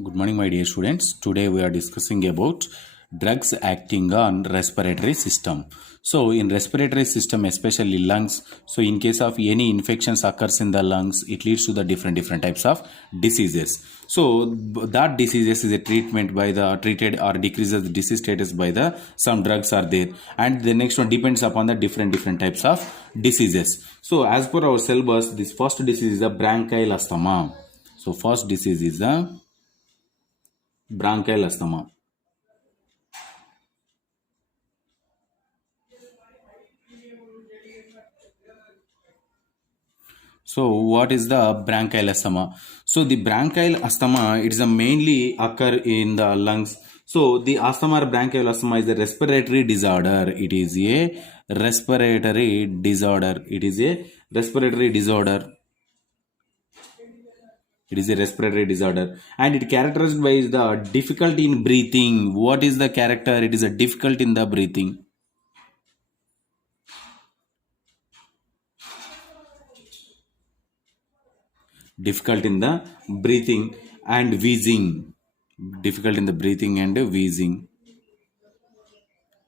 Good morning, my dear students. Today we are discussing about drugs acting on respiratory system. So in respiratory system, especially lungs, so in case of any infections occurs in the lungs, it leads to the different types of diseases. So that diseases is a treatment by the treated or decreases the disease status by the some drugs are there, and the next one depends upon the different types of diseases. So as per our syllabus, this first disease is the bronchial asthma. So first disease is the bronchial asthma. So what is the bronchial asthma? So the bronchial asthma, it is a mainly occur in the lungs. So the asthma or bronchial asthma is a respiratory disorder. It is a respiratory disorder. It is a respiratory disorder. It is a respiratory disorder, and it characterized by the difficulty in breathing. What is the character? It is a difficult in the breathing. Difficult in the breathing and wheezing. Difficult in the breathing and wheezing.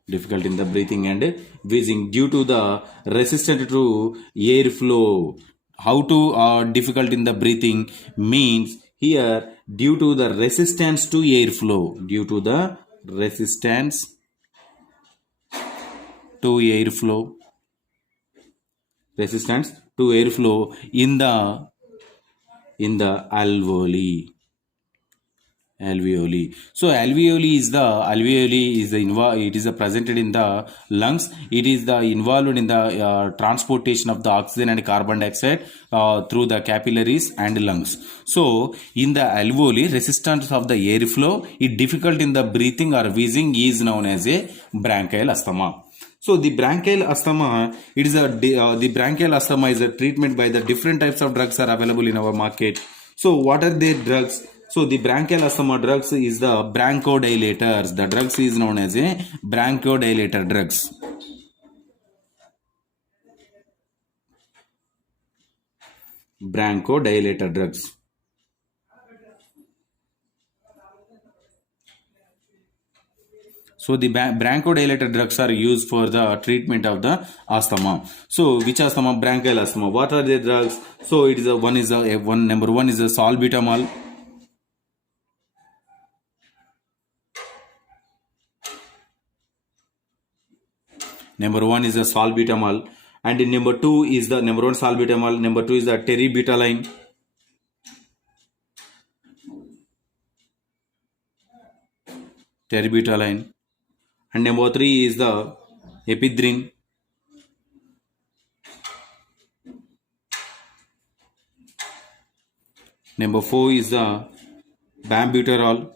Difficult in the breathing and wheezing due to the resistant to airflow. How to difficult in the breathing means here due to the resistance to airflow. Due to the resistance to airflow. Resistance to airflow in the alveoli. Alveoli. So alveoli is the it is presented in the lungs. It is the involved in the transportation of the oxygen and carbon dioxide through the capillaries and lungs. So in the alveoli, resistance of the airflow, it difficult in the breathing or wheezing is known as a bronchial asthma. So the bronchial asthma, it is the bronchial asthma is a treatment by the different types of drugs are available in our market. So what are the drugs? So the bronchial asthma drugs is the bronchodilators. The drugs is known as a bronchodilator drugs. Bronchodilator drugs. So the bronchodilator drugs are used for the treatment of the asthma. So which asthma? Bronchial asthma. What are the drugs? So it is a one is a one number one is a salbutamol. Number one is the salbutamol, and number two is the number one salbutamol. Number two is the teributaline. Teributaline, and number three is the ephedrine. Number four is the bambuterol.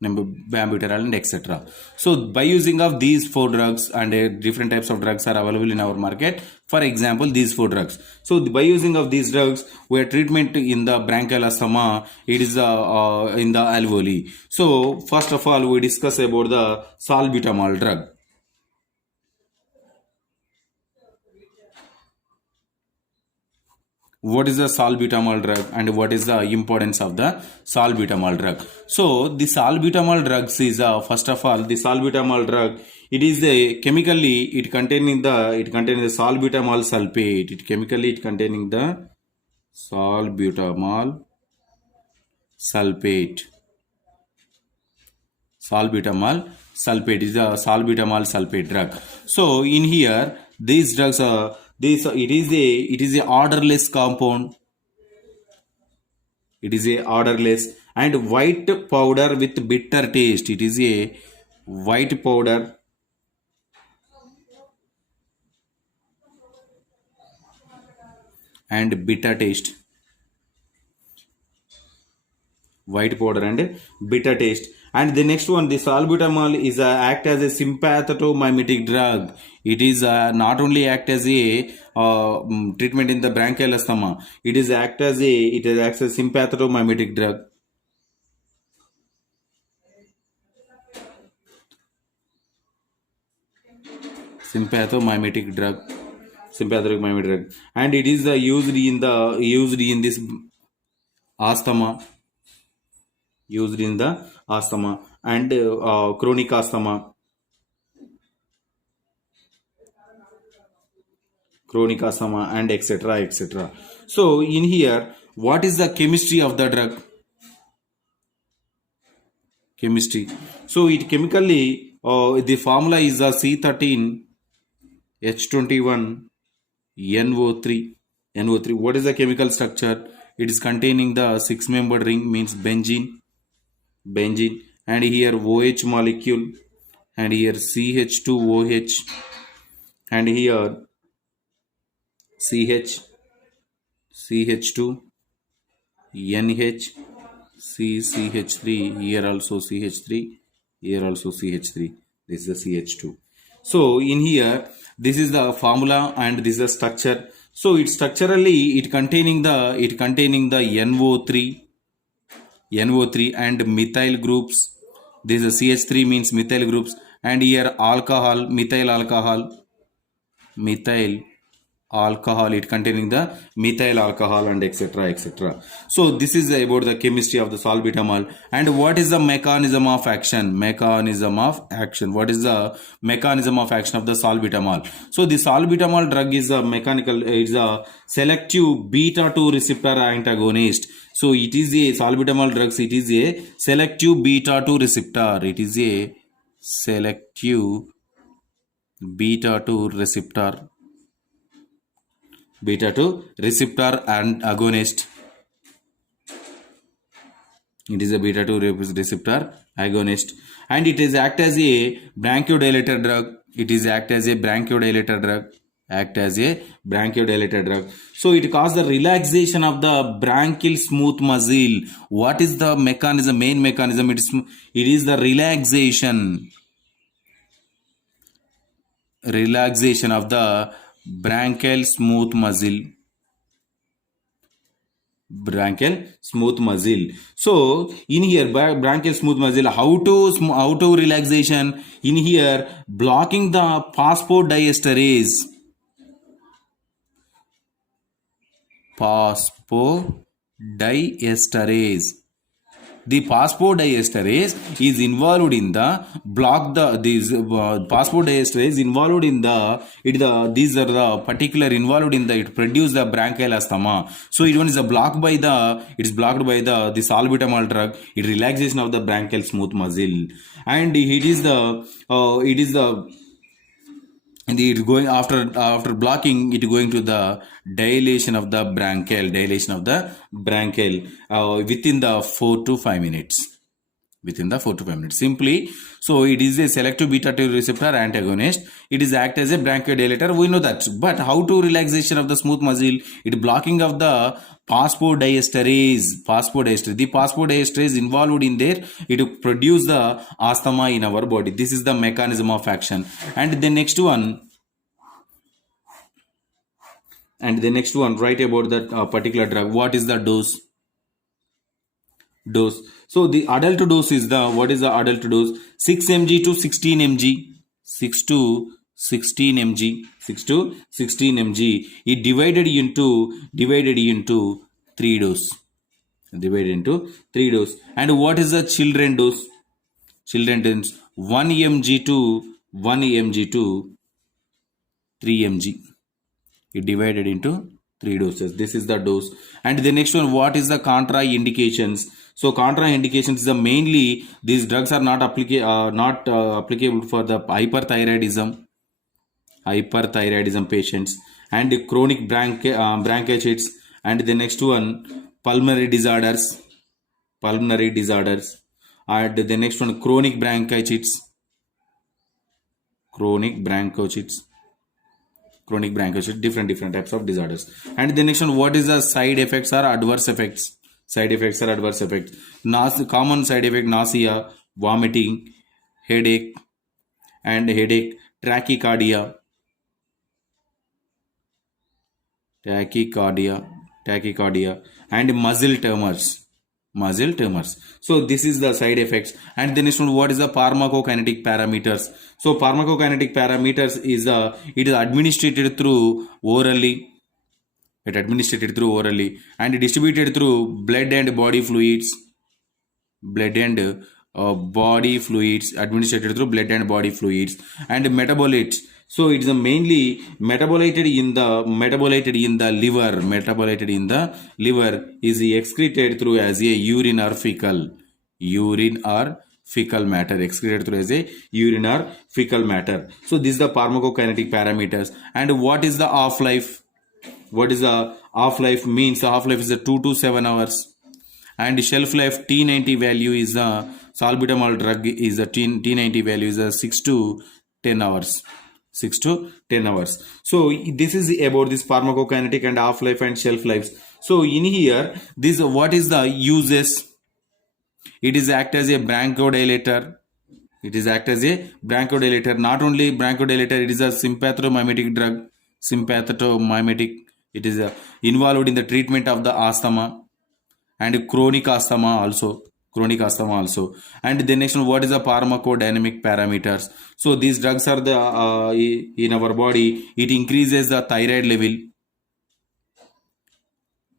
Number bambuterol and etc. So by using of these four drugs and different types of drugs are available in our market. For example, these four drugs. So by using of these drugs, where treatment in the bronchial asthma, it is in the alveoli. So first of all, we discuss about the salbutamol drug. What is the salbutamol drug and what is the importance of the salbutamol drug? So the salbutamol drugs is first of all, the salbutamol drug, it is a chemically it containing the salbutamol sulfate. It containing the salbutamol sulfate. Salbutamol sulfate is a salbutamol sulfate drug. So in here, these drugs are it is a odorless compound. It is a odorless and white powder with bitter taste. It is a white powder and bitter taste. White powder and bitter taste. And the next one, the salbutamol is act as a sympathomimetic drug. It is not only act as a treatment in the bronchial asthma. It acts as a sympathomimetic drug. Sympathomimetic drug. sympathetic mimetic drug, and it is the used in this asthma, used in the asthma and chronic asthma, and etc etc. So in here, what is the chemistry of the drug? Chemistry. So it chemically, the formula is a C13H21 NO3. NO3. What is the chemical structure? It is containing the six-membered ring, means benzene, and here OH molecule, and here CH2OH, and here CH2 NH, CH3, here also CH3, here also CH3. This is the CH2. So in here, this is the formula and this is the structure. So it structurally it containing the NO3 and methyl groups. This is CH3 means methyl groups, and here alcohol, methyl alcohol, it containing the methyl alcohol and etc etc. So this is about the chemistry of the salbutamol. And what is the mechanism of action? What is the mechanism of action of the salbutamol? So the salbutamol drug is a selective beta 2 receptor antagonist. So it is a salbutamol drugs, it is a selective beta 2 receptor. It is a selective beta 2 receptor and agonist. It is a beta 2 receptor agonist, and it is act as a bronchodilator drug. So it causes the relaxation of the branchial smooth muscle. What is the mechanism? Main mechanism, it is the relaxation of the branchial smooth muscle. So in here, branchial smooth muscle, how to relaxation? In here, blocking the phosphodiesterase. The phosphodiesterase is involved in the phosphodiesterase involved in the these are the particular involved in the it produce the bronchial asthma. So it one is blocked by the salbutamol drug. It relaxation of the branchial smooth muscle, and it is the and it going after blocking, it going to the dilation of the branchial within the 4 to 5 minutes. Simply, so it is a selective beta 2 receptor antagonist. It is act as a bronchodilator, we know that. But how to relaxation of the smooth muscle? It blocking of the phosphodiesterase. The phosphodiesterase involved in there, it produce the asthma in our body. This is the mechanism of action. And the next one, write about that particular drug. What is the dose? So the adult dose is what is the adult dose? 6 mg to 16 mg. 6 to 16 mg. It divided into 3 dose. And what is the children dose? 1 mg to 3 mg. It divided into 3 doses. This is the dose. And the next one, what is the contraindications? So contraindications is mainly these drugs are not applicable for the hyperthyroidism patients, and chronic bronchitis, and the next one, pulmonary disorders, and the next one, chronic bronchitis, different types of disorders. And the next one, what is the side effects or adverse effects? Common side effect: nausea, vomiting, headache, tachycardia, and muscle tremors. muscle tremors. So this is the side effects. And then next one, what is the pharmacokinetic parameters? So pharmacokinetic parameters is it is administered through orally. It administered through orally and distributed through blood and body fluids. Blood and body fluids, administered through blood and body fluids. And metabolites, so it is mainly metabolated in the liver is excreted through as a urine or fecal matter, excreted through as a urine or fecal matter. So this is the pharmacokinetic parameters. And what is the half life? What is the half life means? The half life is a 2 to 7 hours. And shelf life T90 value is a salbutamol drug is a T90 value is a 6 to 10 hours. 6 to 10 hours. So this is about this pharmacokinetic and half life and shelf lives. So in here, this what is the uses? It is act as a bronchodilator. It is act as a bronchodilator. Not only bronchodilator, it is a sympathomimetic drug. Sympathomimetic. It is involved in the treatment of the asthma and chronic asthma also. And the next one, what is the pharmacodynamic parameters? So these drugs are the in our body, it increases the thyroid level.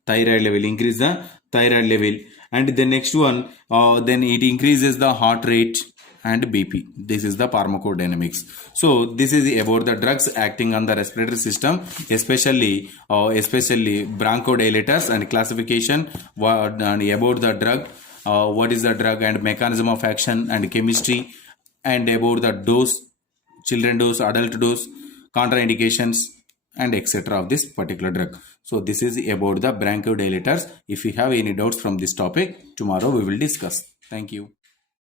Increase the thyroid level. And the next one, then it increases the heart rate and BP. This is the pharmacodynamics. So this is about the drugs acting on the respiratory system, especially bronchodilators, and classification and about the drug, what is the drug and mechanism of action and chemistry, and about the dose, children dose, adult dose, contraindications, and etc. of this particular drug. So this is about the bronchodilators. If you have any doubts from this topic, tomorrow we will discuss. Thank you.